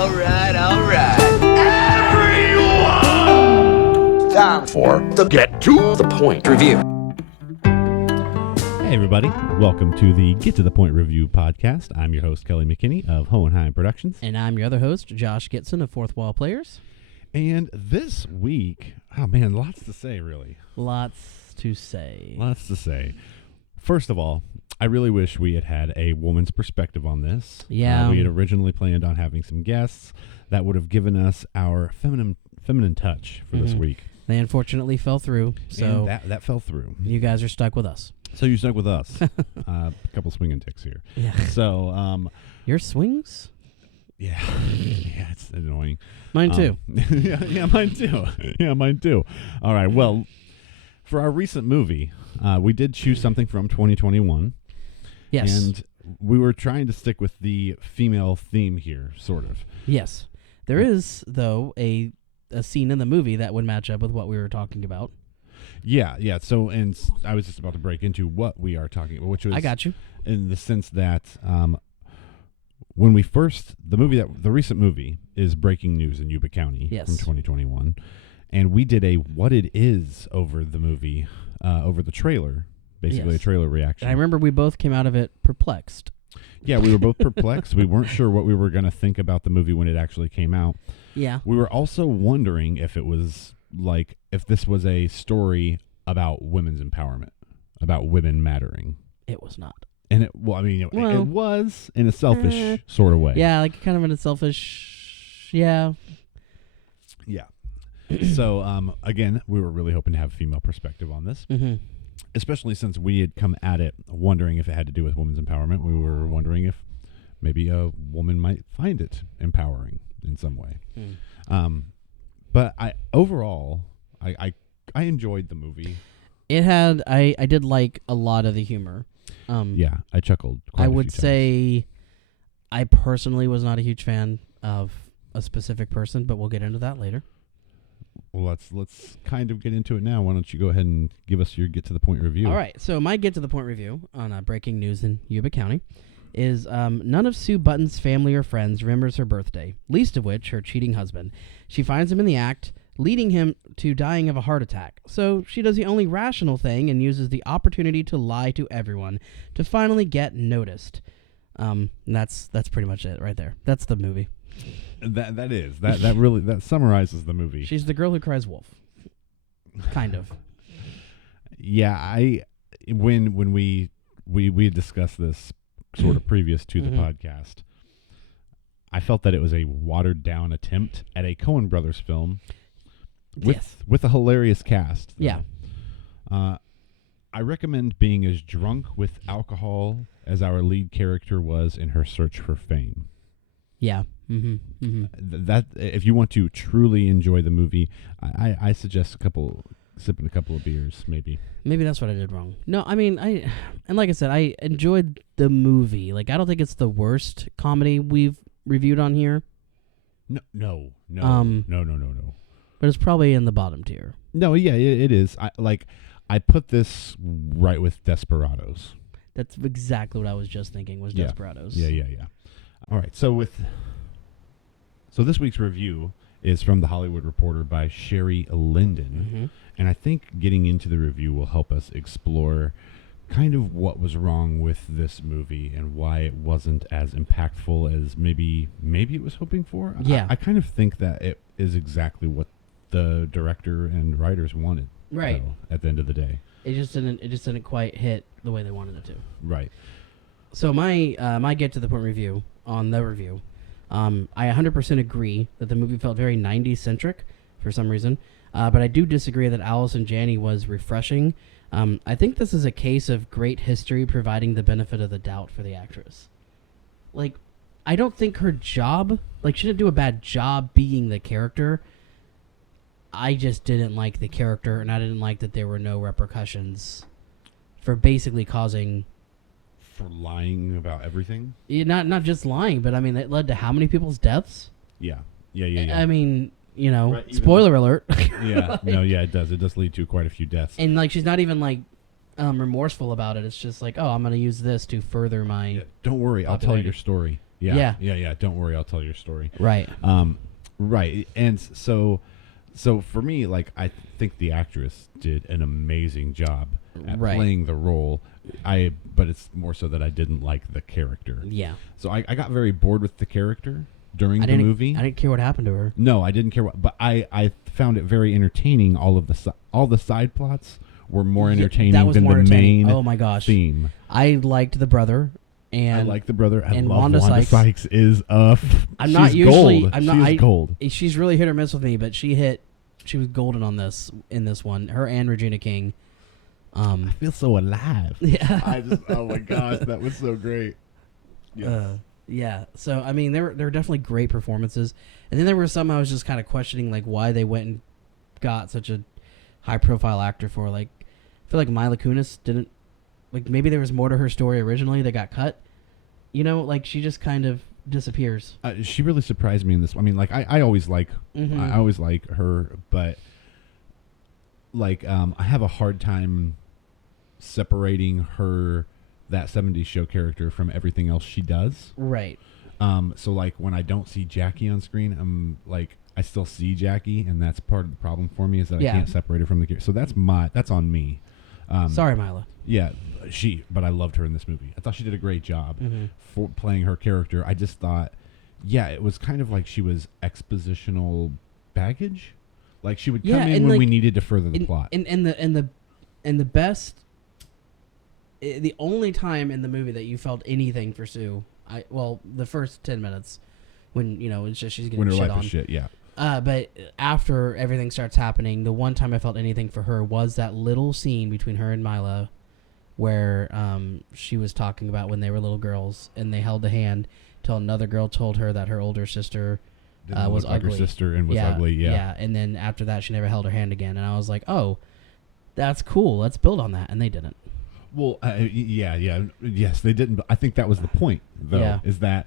All right. Everyone! Time for the Get to the Point review. Hey everybody, welcome to the Get to the Point Review podcast. I'm your host, Kelly McKinney of Hohenheim Productions. And I'm your other host, Josh Gitson of Fourth Wall Players. And this week, oh man, lots to say, really. Lots to say. First of all, I really wish we had had a woman's perspective on this. Yeah. We had originally planned on having some guests that would have given us our feminine touch for this week. They unfortunately fell through, so and that fell through. you guys are stuck with us. So you stuck with us. A couple swinging ticks here. Yeah. So, Your swings? yeah, it's annoying. Mine too. Yeah, mine too. Mine too. All right. Well, for our recent movie, we did choose something from 2021. Yes. And we were trying to stick with the female theme here, sort of. Yes. There is, though, a scene in the movie that would match up with what we were talking about. Yeah. So, and I was just about to break into what we are talking about, which was I got you. In the sense that when we first, the recent movie is breaking news in Yuba County from 2021, and we did a what it is over the movie, over the trailer, basically a trailer reaction. And I remember we both came out of it perplexed. Yeah, we were both perplexed. We weren't sure what we were going to think about the movie when it actually came out. Yeah. We were also wondering if it was if this was a story about women's empowerment, about women mattering. It was not. And it was in a selfish sort of way. Yeah, like kind of in a selfish, yeah. Yeah. So, again, we were really hoping to have a female perspective on this, especially since we had come at it wondering if it had to do with women's empowerment. We were wondering if maybe a woman might find it empowering in some way. But overall, I enjoyed the movie. It had, I did like a lot of the humor. Yeah, I chuckled quite a few times. Say I personally was not a huge fan of a specific person, but we'll get into that later. Well, let's kind of get into it now. Why don't you go ahead and give us your Get to the Point review? All right, so my Get to the Point review on breaking news in Yuba County is none of Sue Button's family or friends remembers her birthday, least of which her cheating husband. She finds him in the act, leading him to dying of a heart attack. So she does the only rational thing and uses the opportunity to lie to everyone to finally get noticed. And that's pretty much it right there. That's the movie. That really summarizes the movie. She's the girl who cries wolf. Kind of. Yeah, when we discussed this sort of previous to the podcast, I felt that it was a watered down attempt at a Coen Brothers film with a hilarious cast. Yeah. I recommend being as drunk with alcohol as our lead character was in her search for fame. Yeah. That if you want to truly enjoy the movie, I suggest sipping a couple of beers, maybe. Maybe that's what I did wrong. No, I mean, like I said, I enjoyed the movie. Like, I don't think it's the worst comedy we've reviewed on here. No. But it's probably in the bottom tier. No, yeah, it is. I put this right with Desperados. That's exactly what I was just thinking was Desperados. Yeah. All right, so this week's review is from The Hollywood Reporter by Sheri Linden, and I think getting into the review will help us explore kind of what was wrong with this movie and why it wasn't as impactful as maybe it was hoping for. Yeah. I kind of think that it is exactly what the director and writers wanted. Right. Though, at the end of the day. It just didn't quite hit the way they wanted it to. Right. So my Get to the Point review on the review, I 100% agree that the movie felt very 90s centric for some reason, but I do disagree that Allison Janney was refreshing. I think this is a case of great history providing the benefit of the doubt for the actress. Like, I don't think her job, she didn't do a bad job being the character. I just didn't like the character, and I didn't like that there were no repercussions for basically causing... For lying about everything? Not just lying, but I mean, it led to how many people's deaths? Yeah. I mean, right, spoiler alert. Yeah, it does. It does lead to quite a few deaths. And, she's not even, remorseful about it. It's just I'm going to use this to further my... Yeah, don't worry, I'll tell your story. Yeah. Don't worry, I'll tell your story. Right. Right. And so for me, like, I think the actress did an amazing job at playing the role. But it's more so that I didn't like the character. Yeah. So I got very bored with the character during the movie. I didn't care what happened to her. No, I didn't care but I found it very entertaining. All the side plots were more entertaining than the main oh my gosh. theme. I liked the brother. And I like the brother. I and love Wanda Sykes is I'm not usually. Gold. I'm not. She's gold. She's really hit or miss with me, but she was golden on this in this one. Her and Regina King. I feel so alive. Yeah. Oh my gosh, that was so great. Yes. Yeah. So I mean, there were definitely great performances, and then there were some I was just kind of questioning, like why they went and got such a high profile actor for. Like, I feel like Mila Kunis didn't. Like, maybe there was more to her story originally that got cut. You know, like, she just kind of disappears. She really surprised me in this. I mean, like, I always like I always like her, but like I have a hard time separating her, that 70s show character, from everything else she does. Right. So like when I don't see Jackie on screen, I'm like, I still see Jackie, and that's part of the problem for me, is that I can't separate her from the character. So that's on me. Sorry, Mila. Yeah, but I loved her in this movie. I thought she did a great job for playing her character. I just thought, it was kind of like she was expositional baggage. Like, she would come in when we needed to further the plot. And the best, the only time in the movie that you felt anything for Sue, the first 10 minutes when it's just she's getting shit on. Shit, yeah. But after everything starts happening, the one time I felt anything for her was that little scene between her and Mila, where she was talking about when they were little girls and they held the hand till another girl told her that her older sister was like ugly. Her sister and was ugly. Yeah, and then after that, she never held her hand again. And I was like, oh, that's cool. Let's build on that. And they didn't. Well, yes, they didn't. But I think that was the point, though, is that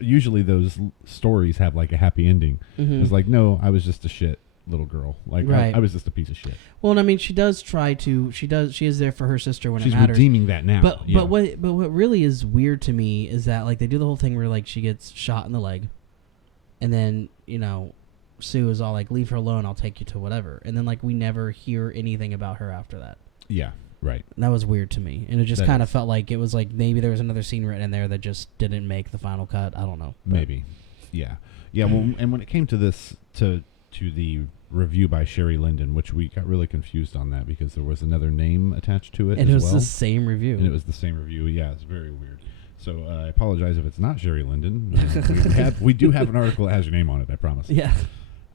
usually those stories have like a happy ending. It's like, no, I was just a shit little girl. Like, I was just a piece of shit. Well, and I mean, she does try to. She is there for her sister when she's it matters. She's redeeming that now. But what really is weird to me is that, like, they do the whole thing where, like, she gets shot in the leg, and then Sue is all like, leave her alone, I'll take you to whatever, and then, like, we never hear anything about her after that. Yeah. Right. And that was weird to me, and it just kind of felt like it was like maybe there was another scene written in there that just didn't make the final cut. I don't know. Maybe. Yeah. Well, and when it came to this, to the review by Sheri Linden, which we got really confused on that because there was another name attached to it, and it was the same review. And it was the same review. Yeah, it's very weird. So I apologize if it's not Sheri Linden. We do have an article that has your name on it, I promise. Yeah.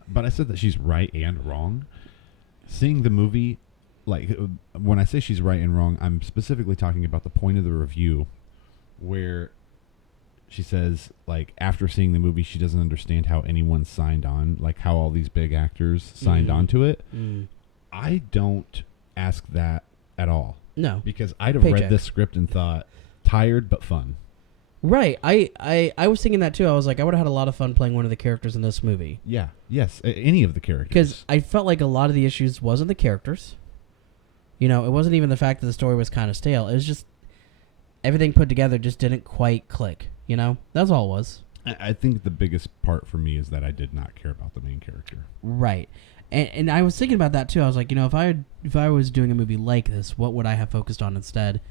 But I said that she's right and wrong. Seeing the movie, like, when I say she's right and wrong, I'm specifically talking about the point of the review where she says, like, after seeing the movie, she doesn't understand how anyone signed on, like how all these big actors signed on to it. I don't ask that at all. No. Because I'd have read this script and thought, tired but fun. Right. I was thinking that too. I was like, I would have had a lot of fun playing one of the characters in this movie. Yeah. Yes. Any of the characters. Because I felt like a lot of the issues wasn't the characters. It wasn't even the fact that the story was kind of stale. It was just everything put together just didn't quite click. That's all it was. I think the biggest part for me is that I did not care about the main character. Right. And I was thinking about that too. I was like, if I was doing a movie like this, what would I have focused on instead?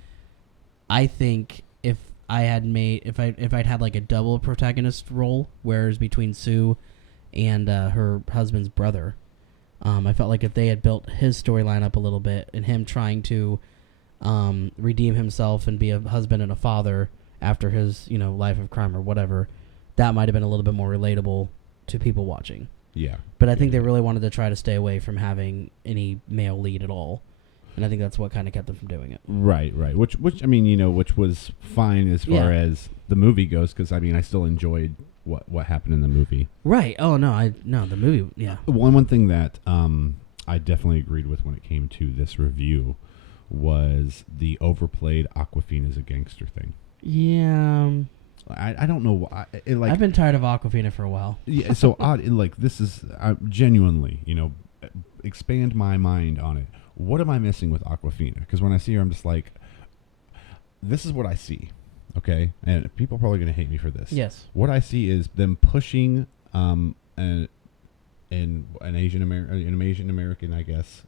I think if I'd had like a double protagonist role, whereas between Sue and her husband's brother, I felt like if they had built his storyline up a little bit and him trying to redeem himself and be a husband and a father after his life of crime or whatever, that might have been a little bit more relatable to people watching. Yeah. But I think they really wanted to try to stay away from having any male lead at all. And I think that's what kind of kept them from doing it. Right. Which I mean, which was fine as far as the movie goes, because I mean, I still enjoyed what happened in the movie. Right. Oh no, the movie. Yeah. One thing that I definitely agreed with when it came to this review was the overplayed Awkwafina's a gangster thing. Yeah. I don't know why. I've been tired of Awkwafina for a while. Yeah. So odd. This is genuinely, expand my mind on it. What am I missing with Awkwafina? Because when I see her, I'm just like, this is what I see. okay, and people are probably going to hate me for this. Yes. What I see is them pushing an Asian American, I guess,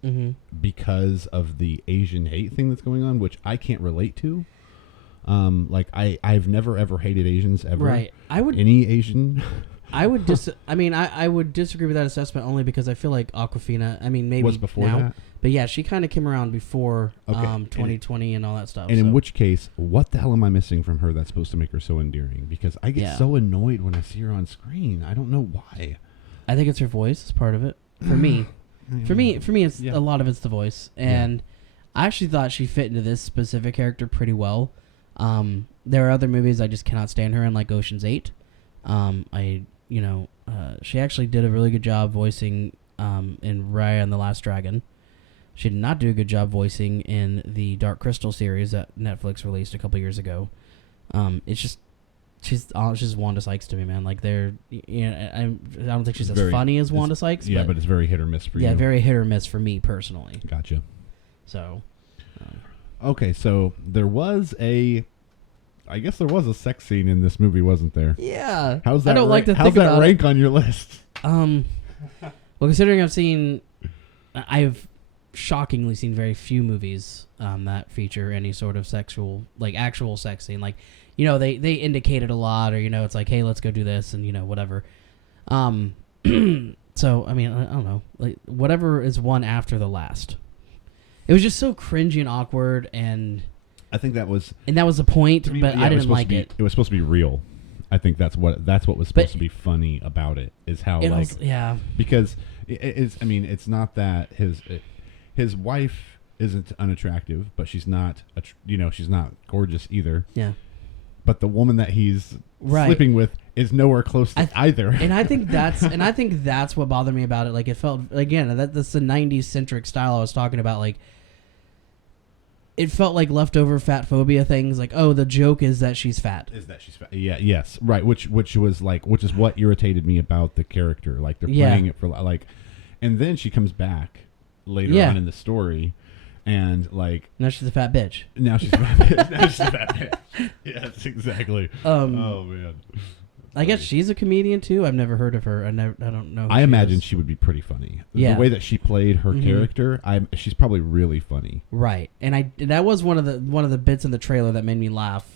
because of the Asian hate thing that's going on, which I can't relate to. Like I've never ever hated Asians ever. Right. I would any Asian. I would I would disagree with that assessment only because I feel like Awkwafina, I mean maybe was before now, that. But yeah, she kind of came around before Okay. 2020 and all that stuff. And in which case, what the hell am I missing from her that's supposed to make her so endearing? Because I get so annoyed when I see her on screen. I don't know why. I think it's her voice is part of it. For me, it's a lot of it's the voice, and I actually thought she fit into this specific character pretty well. There are other movies I just cannot stand her in, like Ocean's 8. She actually did a really good job voicing in Raya and the Last Dragon. She did not do a good job voicing in the Dark Crystal series that Netflix released a couple years ago. It's just she's Wanda Sykes to me, man. Like I don't think she's as funny as Wanda Sykes. Yeah, but it's very hit or miss for you. Yeah, very hit or miss for me personally. Gotcha. So, okay, so there was a sex scene in this movie, wasn't there? Yeah. How's that? I don't like to think about about rank on your list? Well, considering I've shockingly seen very few movies that feature any sort of actual sex scene. Like, they indicate it a lot, or it's like, hey, let's go do this, and whatever. So I mean, I don't know, like whatever is one after the last. It was just so cringy and awkward, and I think that was the point, but I didn't like it. It was supposed to be real. I think that's what was supposed to be funny about it, is how because it's not that his wife isn't unattractive, but she's not she's not gorgeous either. Yeah. But the woman that he's sleeping with is nowhere close to either. And I think that's what bothered me about it. Like, it felt, again, that's the 90s centric style I was talking about. Like, it felt like leftover fat phobia things. Like, oh, the joke is that she's fat. Yeah. Yes. Right. Which is what irritated me about the character. Like, they're playing it for and then she comes back later on in the story, and now she's a fat bitch. Now she's a fat bitch. Yes, exactly. Oh man. I guess she's a comedian too. I've never heard of her. I don't know. I imagine she would be pretty funny. Yeah. The way that she played her character, she's probably really funny. Right, and that was one of the bits in the trailer that made me laugh.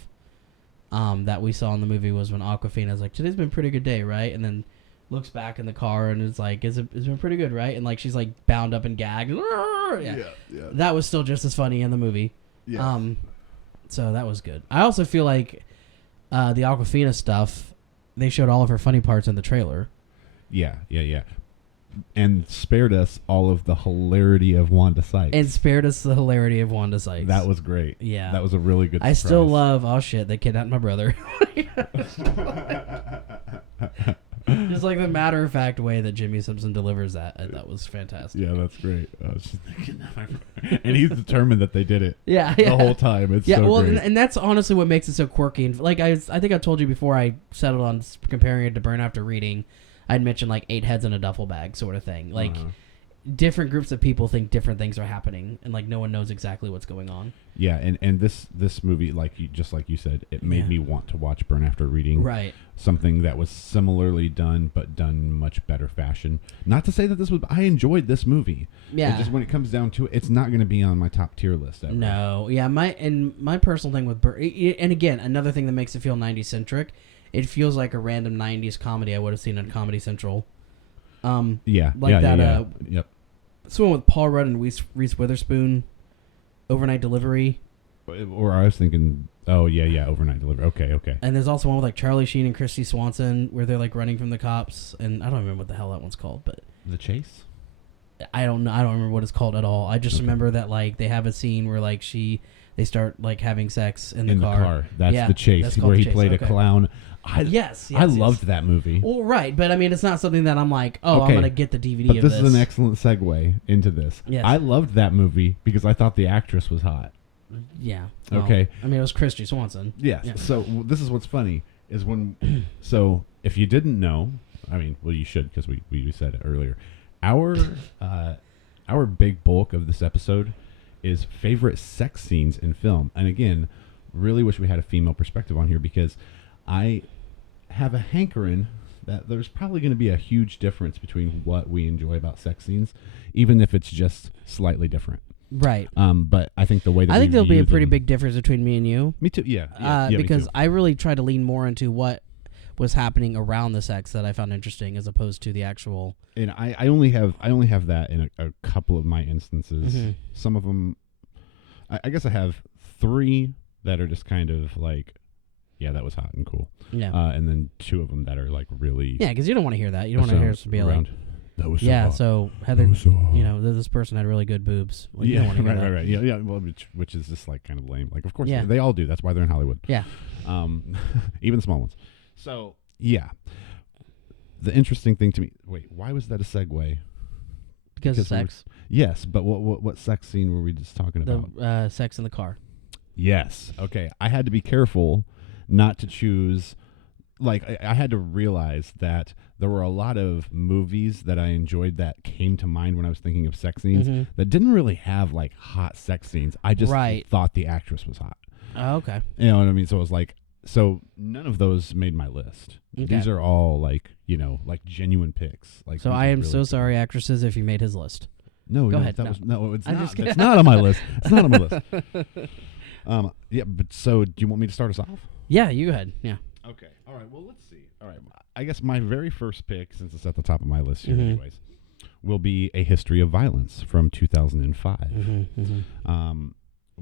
That we saw in the movie was when Awkwafina's like, "Today's been a pretty good day, right?" And then looks back in the car and it's like, it's been pretty good, right? And she's bound up and gagged. Yeah. That was still just as funny in the movie. Yeah. So that was good. I also feel like the Awkwafina stuff, they showed all of her funny parts in the trailer. Yeah. And spared us all of the hilarity of Wanda Sykes. That was great. Yeah. That was a really good surprise. I still love, oh shit, they kidnapped my brother. Just like the matter-of-fact way that Jimmy Simpson delivers that. That was fantastic. Yeah, that's great. I was just thinking, and he's determined that they did it. Yeah. The whole time. It's so great. And that's honestly what makes it so quirky. And I think I told you before I settled on comparing it to Burn After Reading, I'd mentioned 8 heads in a duffel bag sort of thing. Different groups of people think different things are happening, and no one knows exactly what's going on. Yeah, and this movie, just like you said, it made me want to watch Burn After Reading. Right. Something that was similarly done, but done much better fashion. Not to say that I enjoyed this movie. Yeah. It just when it comes down to it, it's not going to be on my top tier list ever. No. Yeah. My personal thing with and again, another thing that makes it feel 90s centric, it feels like a random 90s comedy I would have seen on Comedy Central. Yep. This one with Paul Rudd and Reese Witherspoon, Overnight Delivery. Or I was thinking, Overnight Delivery. Okay. And there's also one with Charlie Sheen and Christy Swanson where they're running from the cops, and I don't remember what the hell that one's called, but The Chase. I don't know. I don't remember what it's called at all. I just remember that they have a scene where they start having sex in the car. That's The Chase, where he played a clown. I loved that movie. Well, right, but I mean, it's not something that I'm I'm going to get the DVD of this. But this is an excellent segue into this. Yes. I loved that movie because I thought the actress was hot. Yeah. Okay. I mean, it was Christy Swanson. Yes. Yeah. So this is what's funny is when. So if you didn't know, I mean, well, you should because we said it earlier. Our big bulk of this episode is favorite sex scenes in film, and again, really wish we had a female perspective on here, because I have a hankering that there's probably going to be a huge difference between what we enjoy about sex scenes, even if it's just slightly different. Right. But I think the way that I think there'll be a pretty them, big difference between me and you. Me too. Yeah. Because me too. I really try to lean more into what was happening around the sex that I found interesting, as opposed to the actual. And I only have that in a couple of my instances. Mm-hmm. Some of them, I guess I have 3 that are just kind of like, yeah, that was hot and cool. Yeah. And then 2 of them that are like really. Yeah, because you don't want to hear that. You don't want to hear us be around. like, That was yeah. hot. So Heather, That was so hot. you know, this person had really good boobs. Like, you Yeah, don't want to hear that. right. Yeah. Well, which is just like kind of lame. Like, of course, Yeah. they all do. That's why they're in Hollywood. Yeah. Even the small ones. So yeah, the interesting thing to me. Wait, why was that a segue? Because of sex. Yes, but what sex scene were we just talking about? The sex in the car. Yes. Okay. I had to be careful not to choose. Like, I had to realize that there were a lot of movies that I enjoyed that came to mind when I was thinking of sex scenes that didn't really have like hot sex scenes. I just thought the actress was hot. Oh, okay. You know what I mean? So it was like, so none of those made my list. Okay. These are all like, you know, like genuine picks. Like, So I am so sorry, actresses, if you made his list. No, Go no, ahead. that No. was no. It's I'm not. just kidding. It's not on my list. It's not on my list. Yeah, but so do you want me to start us off? Yeah, you go ahead. Yeah. Okay. All right. Well, let's see. All right. I guess my very first pick, since it's at the top of my list here, anyways, will be A History of Violence from 2005.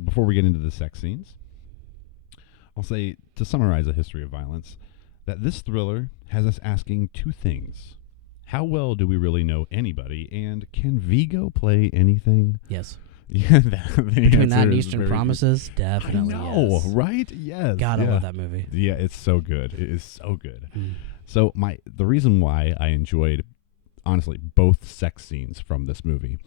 Before we get into the sex scenes, I'll say, to summarize A History of Violence, that this thriller has us asking 2 things. How well do we really know anybody, and can Vigo play anything? Yes. Yeah, Between that and Eastern Promises, definitely. I know, yes. right? Yes. God, I love that movie. Yeah, it's so good. It is so good. So the reason why I enjoyed, honestly, both sex scenes from this movie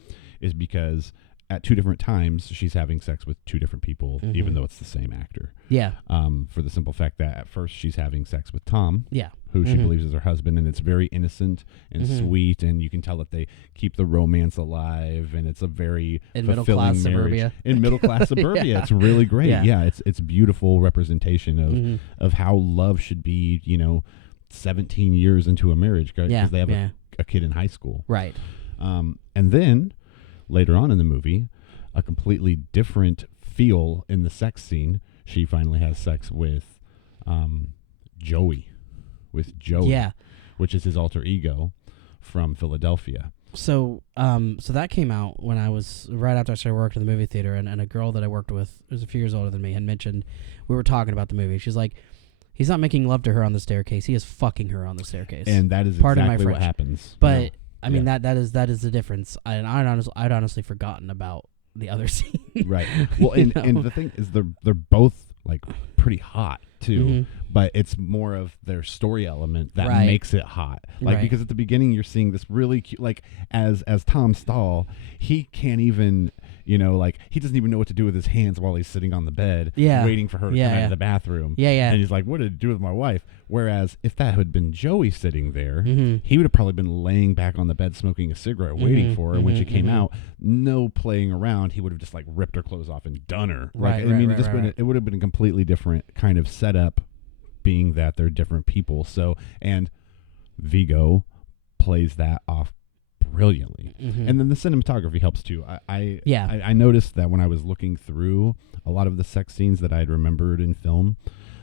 is because at 2 different times she's having sex with 2 different people, even though it's the same actor. Yeah. For the simple fact that at first she's having sex with Tom. Yeah. Who she believes is her husband, and it's very innocent and sweet, and you can tell that they keep the romance alive, and it's a very In fulfilling middle-class marriage. suburbia. In middle-class suburbia. Yeah. It's really great. Yeah. Yeah, it's beautiful representation of how love should be, 17 years into a marriage, because they have a kid in high school. Right. And then, later on in the movie, a completely different feel in the sex scene. She finally has sex with Joey. Yeah. Which is his alter ego from Philadelphia. So that came out when I was right after I started working in the movie theater, and a girl that I worked with, who was a few years older than me, had mentioned, we were talking about the movie. She's like, he's not making love to her on the staircase. He is fucking her on the staircase. And that is Pardon my exactly what French. happens. But I mean that is the difference. I'd honestly forgotten about the other scene. Right. Well, and the thing is, they're both like pretty hot too, but it's more of their story element that makes it hot. Like, because at the beginning you're seeing this really cute, like as Tom Stahl, he can't even, like he doesn't even know what to do with his hands while he's sitting on the bed, waiting for her to come out of the bathroom. And he's like, what did it do with my wife? Whereas if that had been Joey sitting there, he would have probably been laying back on the bed smoking a cigarette, waiting for her. When she came out, no playing around, he would have just like ripped her clothes off and done her. It would have been a completely different kind of setup, being that they're different people. So, and Vigo plays that off brilliantly. And then the cinematography helps too. I noticed that when I was looking through a lot of the sex scenes that I had remembered in film,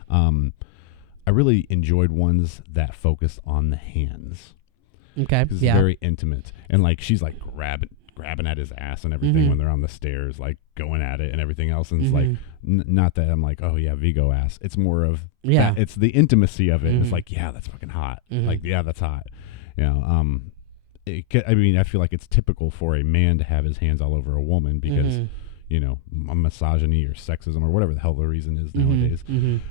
I really enjoyed ones that focused on the hands. Okay. Because it's very intimate, and like she's like grabbing at his ass and everything when they're on the stairs, like going at it and everything else. And it's like not that I'm like, oh yeah, Vigo ass. It's more of that, it's the intimacy of it. It's like, yeah, that's fucking hot. Like, yeah, that's hot. I feel like it's typical for a man to have his hands all over a woman because misogyny or sexism or whatever the hell the reason is nowadays,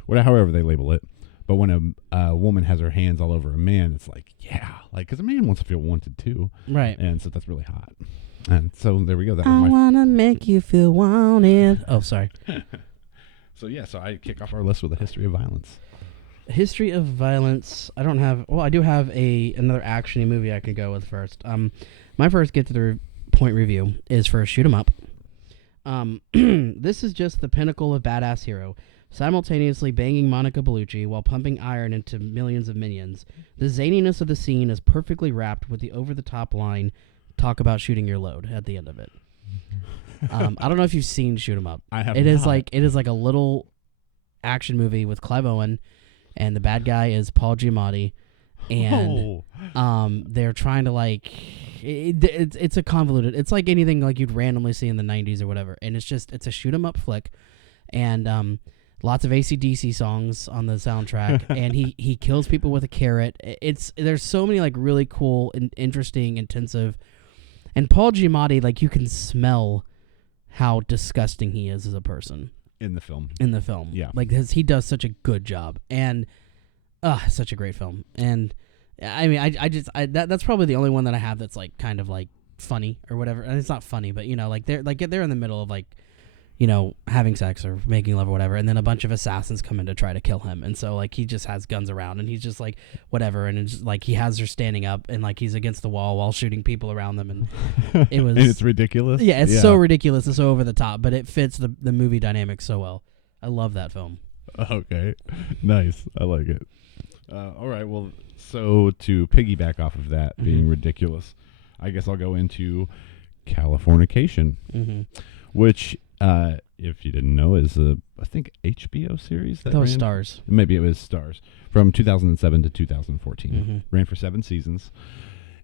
however they label it. But when a woman has her hands all over a man, it's like, yeah, like, because a man wants to feel wanted too, right? And so that's really hot. And so there we go. That I was wanna make you feel wanted. Oh, sorry. So I kick off our list with A History of Violence. History of Violence. I don't have. Well, I do have another actiony movie I could go with first. My first get to the point review is for Shoot 'Em Up. This is just the pinnacle of badass hero. simultaneously banging Monica Bellucci while pumping iron into millions of minions. The zaniness of the scene is perfectly wrapped with the over-the-top line, "Talk about shooting your load" at the end of it. I don't know if you've seen Shoot 'Em Up. I have It is not. like a little action movie with Clive Owen, and the bad guy is Paul Giamatti, and they're trying to like it's a convoluted. It's like anything like you'd randomly see in the 90s or whatever, and it's a shoot 'em up flick, and lots of AC/DC songs on the soundtrack, and he kills people with a carrot. There's so many like really cool and interesting, intensive, and Paul Giamatti, like you can smell how disgusting he is as a person in the film. Yeah, like he does such a good job, and such a great film. And I mean, that's probably the only one that I have that's like kind of like funny or whatever. And it's not funny, but like they're in the middle of like having sex or making love or whatever, and then a bunch of assassins come in to try to kill him, and so like he just has guns around, and he's just like whatever, and it's like he has her standing up, and like he's against the wall while shooting people around them, and it was and it's ridiculous. Yeah, it's so ridiculous and so over the top, but it fits the movie dynamic so well. I love that film. Okay, nice. I like it. All right, well, so to piggyback off of that being ridiculous, I guess I'll go into Californication, which, if you didn't know, is I think HBO series. That was Stars. Maybe it was Stars. From 2007 to 2014. Ran for 7 seasons.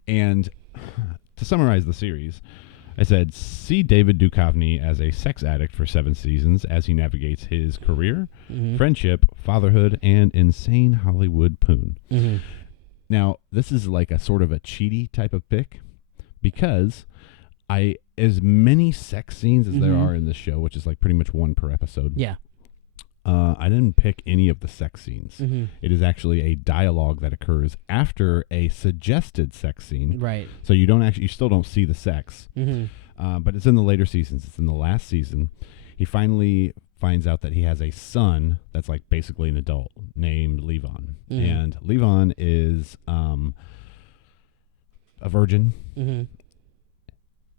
And to summarize the series, I said, see David Duchovny as a sex addict for 7 seasons as he navigates his career, friendship, fatherhood, and insane Hollywood poon. Now, this is like a sort of a cheaty type of pick because as many sex scenes as there are in the show, which is like pretty much 1 per episode. Yeah. I didn't pick any of the sex scenes. It is actually a dialogue that occurs after a suggested sex scene. Right. So you still don't see the sex. But it's in the later seasons. It's in the last season. He finally finds out that he has a son that's like basically an adult named Levon. And Levon is a virgin.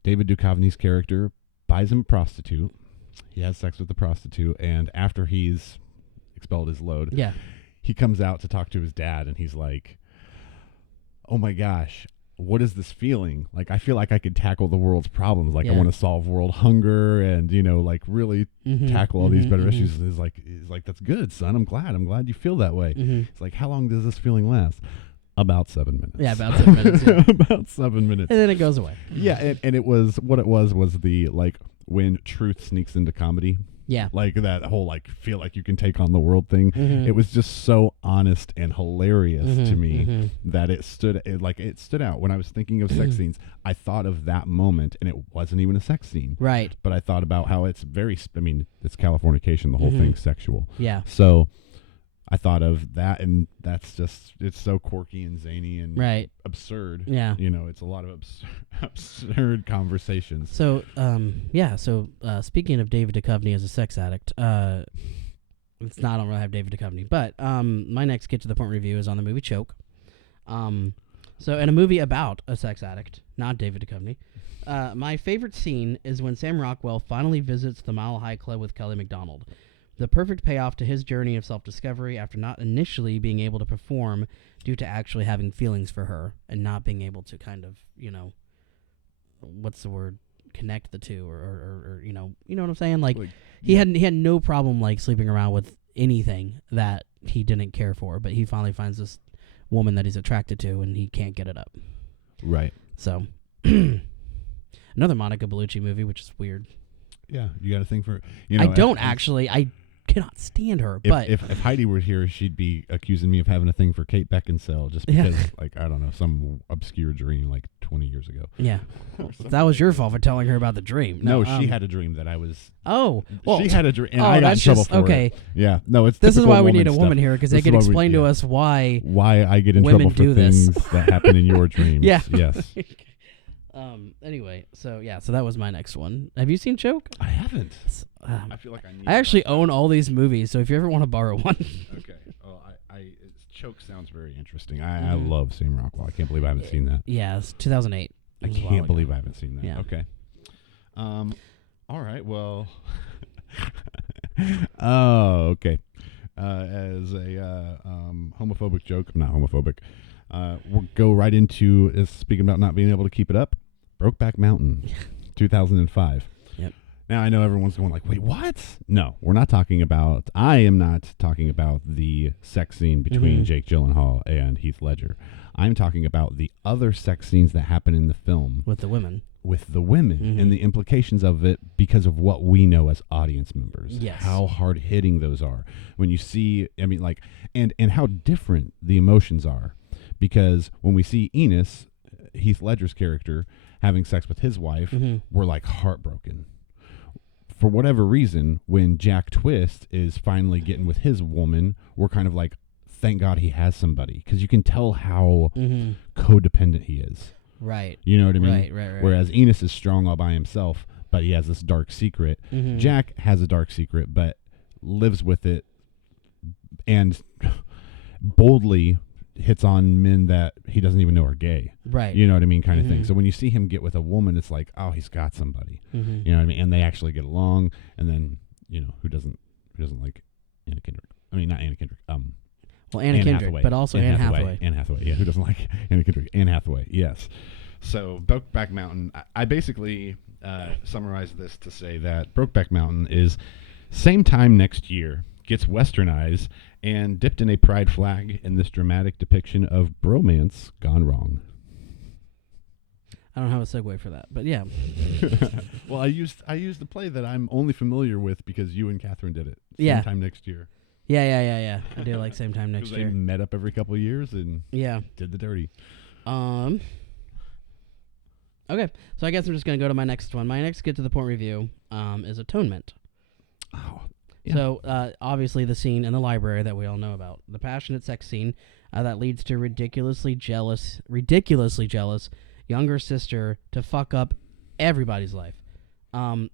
David Duchovny's character buys him a prostitute. He has sex with the prostitute, and after he's expelled his load, he comes out to talk to his dad, and he's like, oh my gosh, what is this feeling? Like, I feel like I could tackle the world's problems. Like, I want to solve world hunger and, like really tackle all these better issues. And he's like, that's good, son. I'm glad you feel that way. It's like, how long does this feeling last? About 7 minutes. Yeah, about 7 minutes. Yeah. About 7 minutes. And then it goes away. Yeah, and it was, what it was the, like, when truth sneaks into comedy. Yeah. Like that whole, like, feel like you can take on the world thing. It was just so honest and hilarious to me that it stood out. When I was thinking of sex scenes, I thought of that moment, and it wasn't even a sex scene. Right. But I thought about how it's it's Californication, the whole thing's sexual. Yeah. So I thought of that, and that's just, it's so quirky and zany and absurd. Yeah. It's a lot of absurd conversations. So, speaking of David Duchovny as a sex addict, I don't really have David Duchovny, but my next Get to the Point review is on the movie Choke. So in a movie about a sex addict, not David Duchovny, my favorite scene is when Sam Rockwell finally visits the Mile High Club with Kelly MacDonald. The perfect payoff to his journey of self-discovery after not initially being able to perform due to actually having feelings for her and not being able to kind of, what's the word, connect the two or you know what I'm saying? Like he had no problem like sleeping around with anything that he didn't care for, but he finally finds this woman that he's attracted to and he can't get it up. Right. So another Monica Bellucci movie, which is weird. Yeah, you got to think for I cannot stand her. But if Heidi were here, she'd be accusing me of having a thing for Kate Beckinsale just because, like, I don't know, some obscure dream like 20 years ago. Yeah, that was your fault for telling her about the dream. No, she had a dream that I was. Oh, well, she had a dream, and I got in trouble for it. Yeah, no, it's this is why we need a woman here because they can explain to us why I get in trouble for things that happen in your dreams. Yeah. Yes. Anyway, so that was my next one. Have you seen Choke? I haven't. I feel like I need. I actually own all these movies, so if you ever want to borrow one. Okay. Well, Choke sounds very interesting. I love Sam Rockwell. I can't believe I haven't seen that. Yeah, it's 2008. I can't believe I haven't seen that. Yeah. Okay. All right. Well. Oh, okay. As a homophobic joke, I'm not homophobic. We'll go right into speaking about not being able to keep it up. Brokeback Mountain, 2005. Yep. Now I know everyone's going like, wait, what? No, we're not talking about. I am not talking about the sex scene between Jake Gyllenhaal and Heath Ledger. I'm talking about the other sex scenes that happen in the film With the women. And the implications of it because of what we know as audience members. Yes. How hard hitting those are. When you see, I mean, like, and how different the emotions are. Because when we see Enos, Heath Ledger's character, having sex with his wife, we're like heartbroken. For whatever reason, when Jack Twist is finally getting with his woman, we're kind of like, thank God he has somebody. Because you can tell how codependent he is. Right. You know what I mean? Right. Whereas Enos is strong all by himself, but he has this dark secret. Jack has a dark secret, but lives with it and boldly hits on men that he doesn't even know are gay. Right. You know what I mean? Kind of thing. So when you see him get with a woman, it's like, oh, he's got somebody. You know what I mean? And they actually get along. And then, you know, who doesn't like Anna Kendrick? I mean, not Anna Kendrick. Well, Anna Kendrick, Hathaway. but also Anne Hathaway. Anne Hathaway, yeah. Who doesn't like Anna Kendrick? Anne Hathaway, yes. So, Brokeback Mountain, I basically summarized this to say that Brokeback Mountain is same time next year, gets westernized, and dipped in a pride flag in this dramatic depiction of bromance gone wrong. I don't have a segue for that, but yeah. Well, I used the play that I'm only familiar with because you and Catherine did it. Yeah. Same time next year. Yeah. I do like same time next They year. met up every couple of years and did the dirty. Okay, so I guess I'm just going to go to my next one. My next Get to the Point review is Atonement. Oh, yeah. So, obviously the scene in the library that we all know about. The passionate sex scene that leads to ridiculously jealous younger sister to fuck up everybody's life.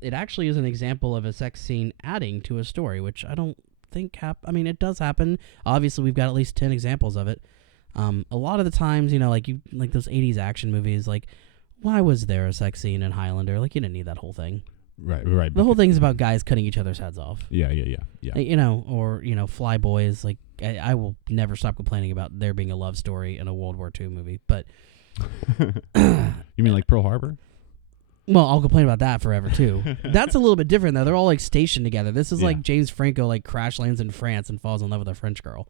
It actually is an example of a sex scene adding to a story, which I don't think it does happen. Obviously, we've got at least 10 examples of it. A lot of the times, you know, like those 80s action movies, like, why was there a sex scene in Highlander? Like, you didn't need that whole thing. Right. The whole thing is about guys cutting each other's heads off. Yeah. You know, or, you know, Fly Boys. Like, I will never stop complaining about there being a love story in a World War II movie. But you mean like Pearl Harbor? Well, I'll complain about that forever, too. That's a little bit different, though. They're all, like, stationed together. This is like James Franco, like, crash lands in France and falls in love with a French girl.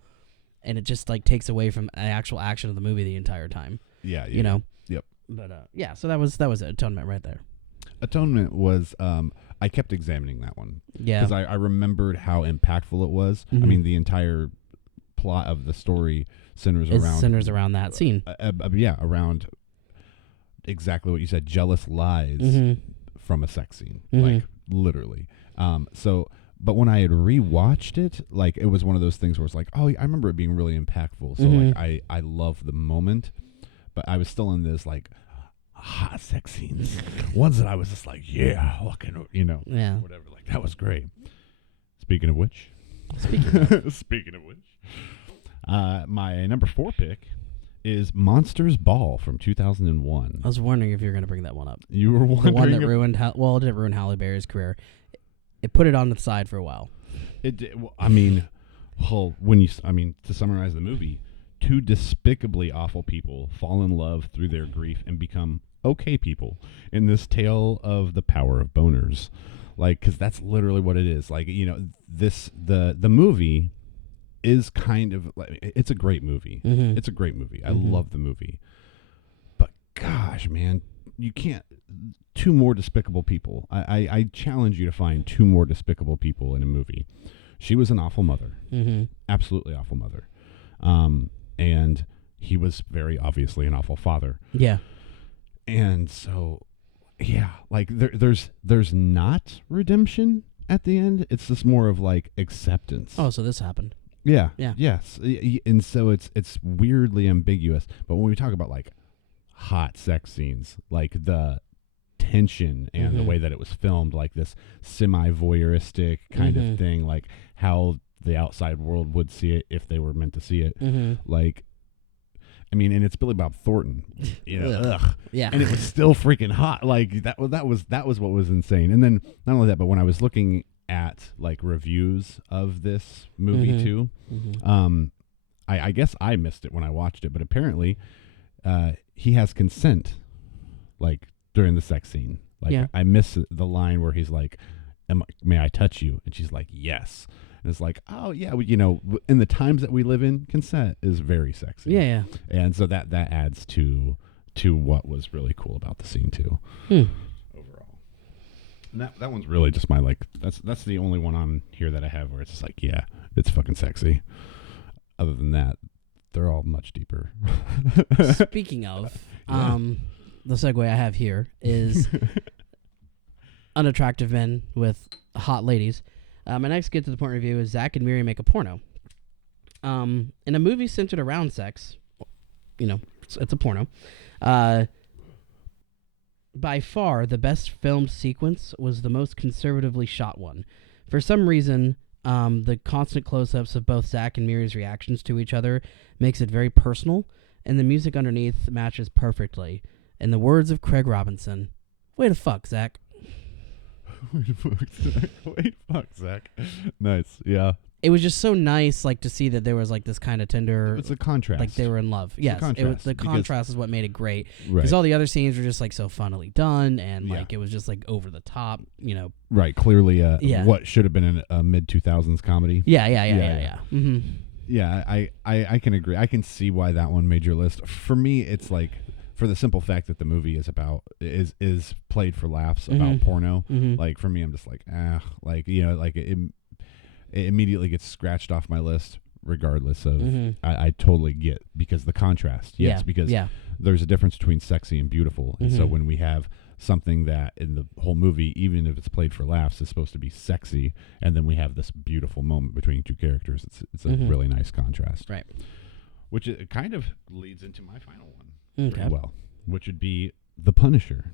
And it just, like, takes away from the actual action of the movie the entire time. Yeah. You know? Yep. But, so that was it. Atonement right there. Atonement was, I kept examining that one. Yeah. Because I remembered how impactful it was. I mean, the entire plot of the story centers around that scene. Around exactly what you said, jealous lies from a sex scene. Like, literally. But when I had rewatched it, like, it was one of those things where it's like, oh, I remember it being really impactful. So, like, I love the moment. But I was still in this, like, hot sex scenes. Ones that I was just like, yeah, fucking, you know, whatever. Like, that was great. Speaking of which. My number 4 pick is Monsters Ball from 2001. I was wondering if you were going to bring that one up. You were wondering? The one that ruined, it didn't ruin Halle Berry's career. It put it on the side for a while. It did. Well, I mean, to summarize the movie, 2 despicably awful people fall in love through their grief and become okay people in this tale of the power of boners. Like, because that's literally what it is. Like, you know, the movie is kind of like, it's a great movie. It's a great movie. I love the movie. But gosh, man, you can't. 2 more despicable people. I challenge you to find 2 more despicable people in a movie. She was an awful mother. Absolutely awful mother. And he was very obviously an awful father. Yeah. And so, yeah, like there's not redemption at the end. It's just more of like acceptance. Oh, so this happened. Yeah. Yeah. Yes. And so it's weirdly ambiguous. But when we talk about like hot sex scenes, like the tension and the way that it was filmed, like this semi-voyeuristic kind of thing, like how the outside world would see it if they were meant to see it. Like, I mean, and it's Billy Bob Thornton, you know, ugh. Yeah, and it was still freaking hot. Like that was what was insane. And then not only that, but when I was looking at like reviews of this movie too. I guess I missed it when I watched it, but apparently he has consent like during the sex scene. Like I miss the line where he's like, may I touch you? And she's like, yes. And it's like, oh yeah, in the times that we live in, consent is very sexy. Yeah. And so that adds to what was really cool about the scene too. Overall. And that one's really just my like that's the only one on here that I have where it's just like, yeah, it's fucking sexy. Other than that, they're all much deeper. Speaking of, the segue I have here is unattractive men with hot ladies. My next get to the point review is Zach and Miri make a porno. In a movie centered around sex, it's a porno. By far, the best filmed sequence was the most conservatively shot one. For some reason, the constant close-ups of both Zach and Miri's reactions to each other makes it very personal, and the music underneath matches perfectly. In the words of Craig Robinson, way to fuck, Zach. Way to fuck, Zach. Nice, yeah. It was just so nice, like, to see that there was, like, this kind of tender... It's a contrast. Like, they were in love. Yes, the contrast is what made it great. Because all the other scenes were just, like, so funnily done, and, like, it was just, like, over the top, Right, clearly what should have been a mid-2000s comedy. Yeah. Mm-hmm. Yeah, I can agree. I can see why that one made your list. For me, it's, like, for the simple fact that the movie is played for laughs about porno, like, for me, I'm just like, it immediately gets scratched off my list regardless of I totally get because the contrast because there's a difference between sexy and beautiful, and so when we have something that in the whole movie, even if it's played for laughs, is supposed to be sexy, and then we have this beautiful moment between two characters, it's a really nice contrast, right? Which it kind of leads into my final one pretty well, which would be The Punisher.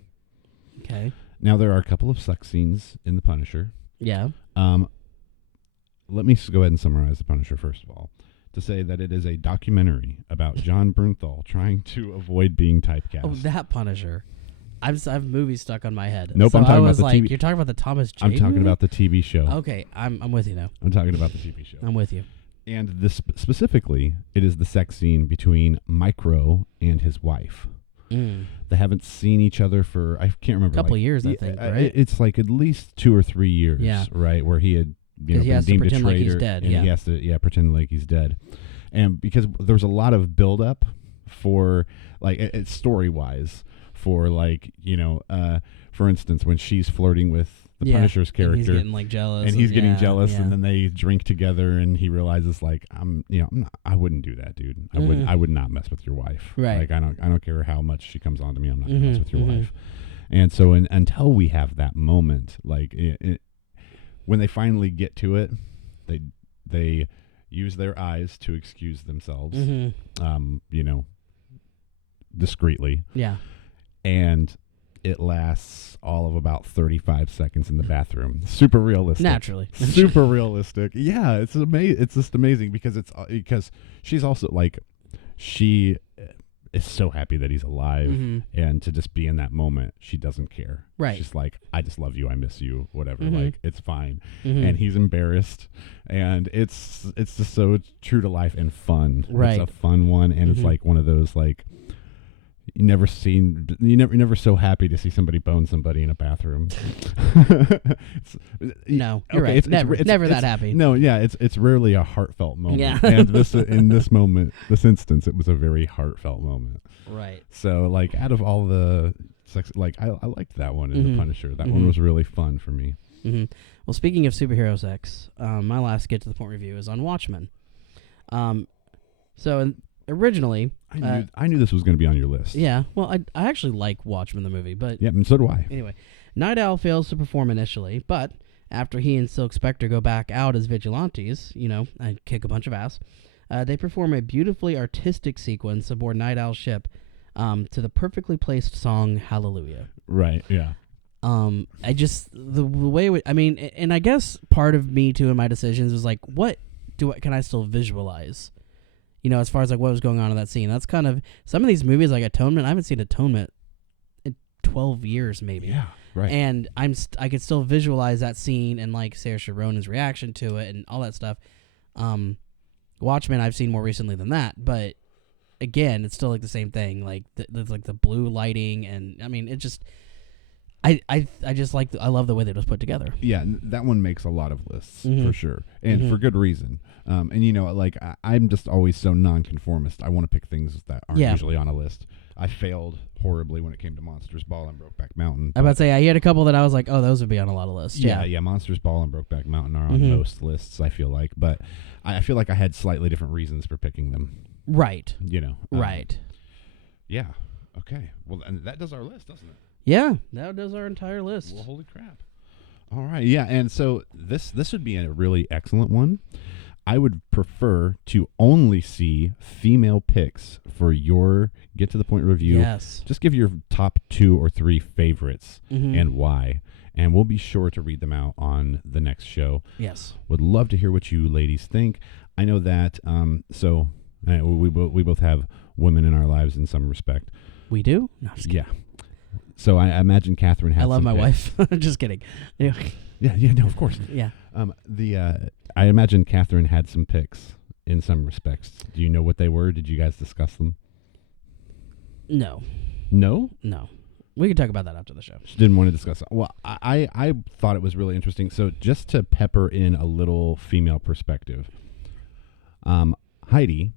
Okay. Now there are a couple of sex scenes in The Punisher. Yeah. Let me go ahead and summarize The Punisher first of all, to say that it is a documentary about John Bernthal trying to avoid being typecast. Oh, that Punisher. I have movies stuck on my head. Nope, so I'm talking about the like, TV. You're talking about the Thomas J. I'm talking movie? about the TV show. Okay, I'm with you now. I'm talking about the TV show. I'm with you. And this specifically, it is the sex scene between Micro and his wife. They haven't seen each other for, I can't remember. A couple years, I think, right? It's like at least 2 or 3 years, right? Where he had been deemed a traitor. Like he's dead, and he has to pretend like he's dead. And because there's a lot of buildup for, like, it's story-wise, for, like, for instance, when she's flirting with the Punisher's character. And he's getting, like, jealous. And he's getting jealous, and then they drink together, and he realizes, like, I wouldn't do that, dude. I would not mess with your wife. Right. Like, I don't care how much she comes on to me, I'm not going to mess with your wife. And so until we have that moment, like, when they finally get to it, they use their eyes to excuse themselves, discreetly. Yeah. And it lasts all of about 35 seconds in the bathroom. Super realistic. Naturally. Super realistic. Yeah, it's amazing. It's just amazing because she's also like, she is so happy that he's alive, and to just be in that moment, she doesn't care. Right. She's like, I just love you, I miss you, whatever. Like, it's fine. And he's embarrassed, and it's just so true to life and fun. Right. It's a fun one, and it's like one of those, like, you're never so happy to see somebody bone somebody in a bathroom. No, you're right. It's never that happy. No, yeah, it's rarely a heartfelt moment. Yeah. And in this instance, it was a very heartfelt moment. Right. So, like, out of all the sex, like, I liked that one in The Punisher. That one was really fun for me. Well, speaking of superhero sex, my last get to the point review is on Watchmen. Originally, I knew this was going to be on your list. Yeah, well, I actually like Watchmen the movie, but yeah, and so do I. Anyway, Night Owl fails to perform initially, but after he and Silk Spectre go back out as vigilantes, and kick a bunch of ass, they perform a beautifully artistic sequence aboard Night Owl's ship to the perfectly placed song "Hallelujah." Right. Yeah. I just the way and I guess part of me too in my decisions was like, can I still visualize? As far as like what was going on in that scene. That's kind of some of these movies like Atonement. I haven't seen Atonement in 12 years maybe. Yeah. Right. And I could still visualize that scene and like Saoirse Ronan's reaction to it and all that stuff. Watchmen I've seen more recently than that, but again, it's still like the same thing. Like there's like the blue lighting, and I mean, it just I just like I love the way that it was put together. Yeah, that one makes a lot of lists for sure, and for good reason. And you know, like I'm just always so nonconformist. I want to pick things that aren't usually on a list. I failed horribly when it came to Monsters Ball and Brokeback Mountain. I about to say I had a couple that I was like, oh, those would be on a lot of lists. Yeah. Monsters Ball and Brokeback Mountain are on most lists, I feel like, but I feel like I had slightly different reasons for picking them. Right. You know. Right. Yeah. Okay. Well, and that does our list, doesn't it? Yeah, that does our entire list. Well, holy crap. All right. Yeah, and so this would be a really excellent one. I would prefer to only see female picks for your Get to the Point review. Yes. Just give your top 2 or 3 favorites and why. And we'll be sure to read them out on the next show. Yes. Would love to hear what you ladies think. I know that, we both have women in our lives in some respect. We do? No, just kidding. Yeah. So I imagine Catherine has I love some my picks. wife. Just kidding. Yeah. Yeah, no, of course. Yeah. I imagine Catherine had some picks in some respects. Do you know what they were? Did you guys discuss them? No. No? No. We can talk about that after the show. She didn't want to discuss it. Well, I thought it was really interesting. So just to pepper in a little female perspective, Heidi,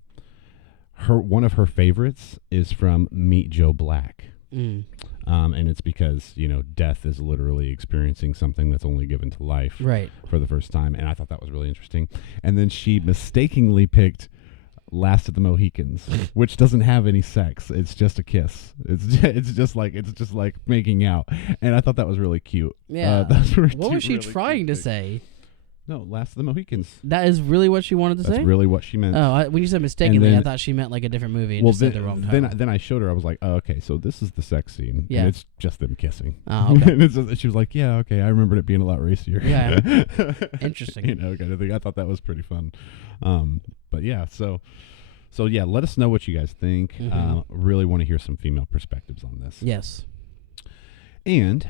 one of her favorites is from Meet Joe Black. And it's because, you know, death is literally experiencing something that's only given to life for the first time. And I thought that was really interesting. And then she mistakenly picked Last of the Mohicans, which doesn't have any sex. It's just a kiss. It's just like making out. And I thought that was really cute. Yeah. What was she really trying to say? No, Last of the Mohicans. That is really what she wanted to say? That's really what she meant. Oh, when you said mistakenly, I thought she meant like a different movie and just said the wrong title. Then I showed her. I was like, oh, okay, so this is the sex scene. Yeah. And it's just them kissing. Oh, okay. And she was like, yeah, okay, I remembered it being a lot racier. Yeah. Interesting. You know, kind of thing. I thought that was pretty fun. But yeah, so yeah, let us know what you guys think. Really want to hear some female perspectives on this. Yes. And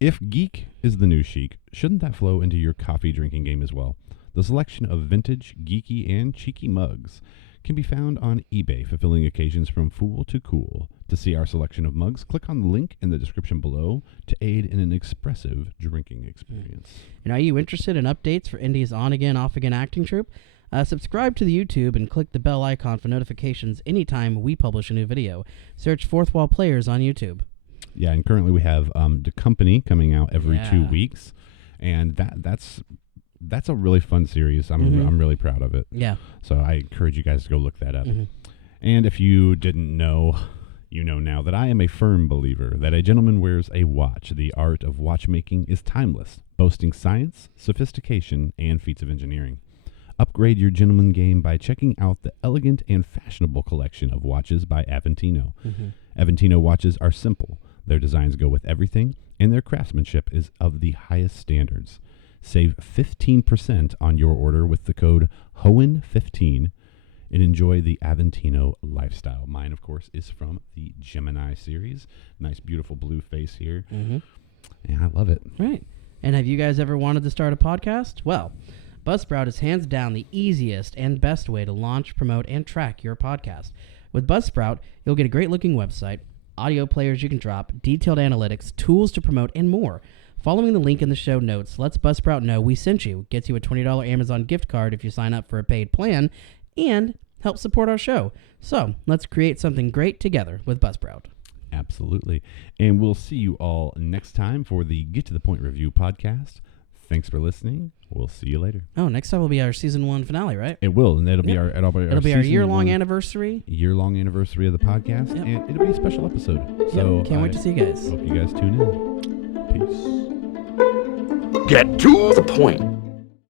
if geek is the new chic, shouldn't that flow into your coffee drinking game as well? The selection of vintage, geeky, and cheeky mugs can be found on eBay, fulfilling occasions from fool to cool. To see our selection of mugs, click on the link in the description below to aid in an expressive drinking experience. And are you interested in updates for Indy's on-again, off-again acting troupe? Subscribe to the YouTube and click the bell icon for notifications anytime we publish a new video. Search Fourth Wall Players on YouTube. Yeah, and currently we have The Company coming out every 2 weeks, and that's a really fun series. I'm really proud of it. Yeah. So I encourage you guys to go look that up. And if you didn't know, you know now that I am a firm believer that a gentleman wears a watch. The art of watchmaking is timeless, boasting science, sophistication, and feats of engineering. Upgrade your gentleman game by checking out the elegant and fashionable collection of watches by Aventino. Aventino watches are simple. Their designs go with everything, and their craftsmanship is of the highest standards. Save 15% on your order with the code HOEN15 and enjoy the Aventino lifestyle. Mine, of course, is from the Gemini series. Nice, beautiful blue face here. And I love it. Right. And have you guys ever wanted to start a podcast? Well, Buzzsprout is hands down the easiest and best way to launch, promote, and track your podcast. With Buzzsprout, you'll get a great-looking website, audio players you can drop, detailed analytics, tools to promote, and more. Following the link in the show notes lets Buzzsprout know we sent you, gets you a $20 Amazon gift card if you sign up for a paid plan, and helps support our show. So, let's create something great together with Buzzsprout. Absolutely. And we'll see you all next time for the Get to the Point Review podcast. Thanks for listening. We'll see you later. Oh, next time will be our season 1 finale, right? It will, and it'll be our year-long anniversary. Year-long anniversary of the podcast, and it'll be a special episode. So can't wait to see you guys. Hope you guys tune in. Peace. Get to the point.